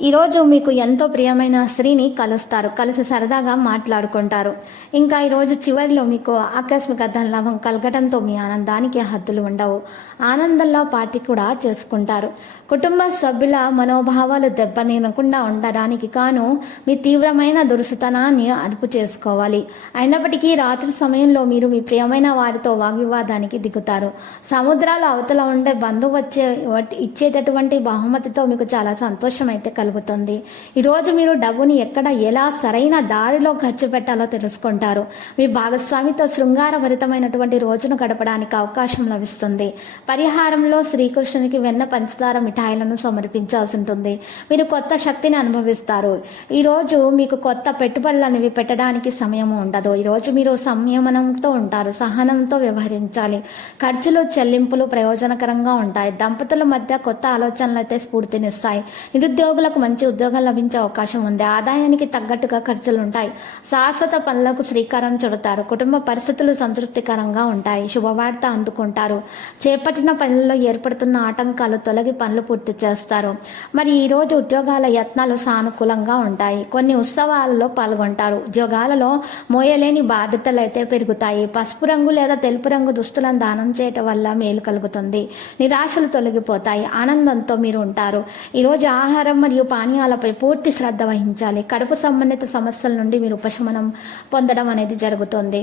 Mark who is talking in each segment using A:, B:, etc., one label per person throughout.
A: ఈరోజు మీకు ఎంతో ప్రియమైన స్త్రీని కలుస్తారు. కలిసి సరదాగా మాట్లాడుకుంటారు. ఇంకా ఈరోజు చివరిలో మీకు ఆకస్మిక ధనలాభం కలగడంతో మీ ఆనందానికి హద్దులు ఉండవు. ఆనందంలో పార్టీ కూడా చేసుకుంటారు. కుటుంబ సభ్యుల మనోభావాలు దెబ్బతినకుండా ఉండడానికి కాను మీ తీవ్రమైన దురుసుతనాన్ని అదుపు చేసుకోవాలి. అయినప్పటికీ రాత్రి సమయంలో మీరు మీ ప్రియమైన వారితో వాగ్వివాదానికి దిగుతారు. సముద్రాల అవతల ఉండే బంధువు వచ్చే ఇచ్చేటటువంటి బహుమతితో మీకు చాలా సంతోషం అయితే కలుగుతుంది. ఈరోజు మీరు డబ్బుని ఎక్కడ ఎలా సరైన దారిలో ఖర్చు పెట్టాలో తెలుసుకుంటారు. మీ భాగస్వామితో శృంగారభరితమైనటువంటి రోజును గడపడానికి అవకాశం లభిస్తుంది. పరిహారంలో శ్రీకృష్ణునికి వెన్న పంచదార మిఠాయిలను సమర్పించాల్సి ఉంటుంది మీరు కొత్త శక్తిని అనుభవిస్తారు. ఈరోజు మీకు కొత్త పెట్టుబడులు అనేవి పెట్టడానికి సమయం ఉండదు. ఈరోజు మీరు సంయమనంతో ఉంటారు సహనంతో వ్యవహరించాలి. ఖర్చులు చెల్లింపులు ప్రయోజనకరంగా ఉంటాయి. దంపతుల మధ్య కొత్త ఆలోచనలు అయితే స్ఫూర్తినిస్తాయి. నిరుద్యోగులకు మంచి ఉద్యోగం లభించే అవకాశం ఉంది. ఆదాయానికి తగ్గట్టుగా ఖర్చులు ఉంటాయి శాశ్వత పనులకు శ్రీకారం చుడతారు. కుటుంబ పరిస్థితులు సంతృప్తికరంగా ఉంటాయి. శుభవార్త అందుకుంటారు. చేపట్టిన పనుల్లో ఏర్పడుతున్న ఆటంకాలు తొలగి పనులు పూర్తి చేస్తారు. మరి ఈరోజు ఉద్యోగాల యత్నాలు సానుకూలంగా ఉంటాయి. కొన్ని ఉత్సవాలలో పాల్గొంటారు. ఉద్యోగాలలో మోయలేని బాధ్యతలు అయితే పెరుగుతాయి. పసుపు రంగు లేదా తెలుపు రంగు దుస్తులను దానం చేయటం వల్ల మేలు కలుగుతుంది. నిరాశలు తొలగిపోతాయి. ఆనందంతో మీరు ఉంటారు. ఈరోజు ఆహారం మరియు పానీయాలపై పూర్తి శ్రద్ధ వహించాలి. కడుపు సంబంధిత సమస్యల నుండి మీరు ఉపశమనం పొందడం అనేది జరుగుతుంది.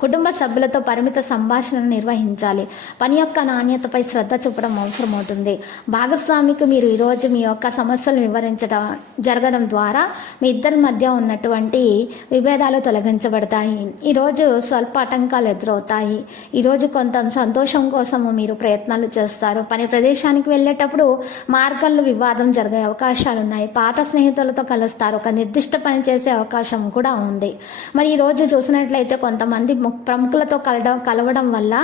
A: కుటుంబ సభ్యులతో పరిమిత సంభాషణను నిర్వహించాలి. పని యొక్క నాణ్యతపై శ్రద్ధ చూపడం అవసరమవుతుంది. భాగస్వామికి మీరు ఈరోజు మీ యొక్క సమస్యలు వివరించడం జరగడం ద్వారా మీ ఇద్దరి మధ్య ఉన్నటువంటి విభేదాలు తొలగించబడతాయి. ఈరోజు స్వల్ప ఆటంకాలు ఎదురవుతాయి. ఈరోజు కొంత సంతోషం కోసము మీరు ప్రయత్నాలు చేస్తారు. పని ప్రదేశానికి వెళ్ళేటప్పుడు మార్గాల్లో వివాదం జరిగే అవకాశాలు ఉన్నాయి. పాత స్నేహితులతో కలుస్తారు. ఒక నిర్దిష్ట పని చేసే అవకాశం కూడా ఉంది. మరి ఈరోజు చూసినట్లయితే కొంతమంది ప్రముఖులతో కలడం కలవడం వల్ల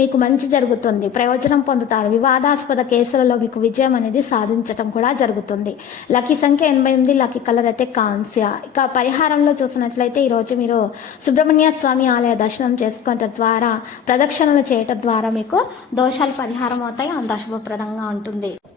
A: మీకు మంచి జరుగుతుంది. ప్రయోజనం పొందుతారు. వివాదాస్పద కేసులలో మీకు విజయం అనేది సాధించటం కూడా జరుగుతుంది. లక్కీ సంఖ్య ఎనభై ఎనిమిది లక్కీ కలర్ అయితే కాన్స్య ఇక పరిహారంలో చూసినట్లయితే ఈరోజు మీరు సుబ్రహ్మణ్య స్వామి ఆలయ దర్శనం చేసుకోవటం ద్వారా ప్రదక్షిణలు చేయటం ద్వారా మీకు దోషాలు పరిహారం అవుతాయి. అంత శుభప్రదంగా ఉంటుంది.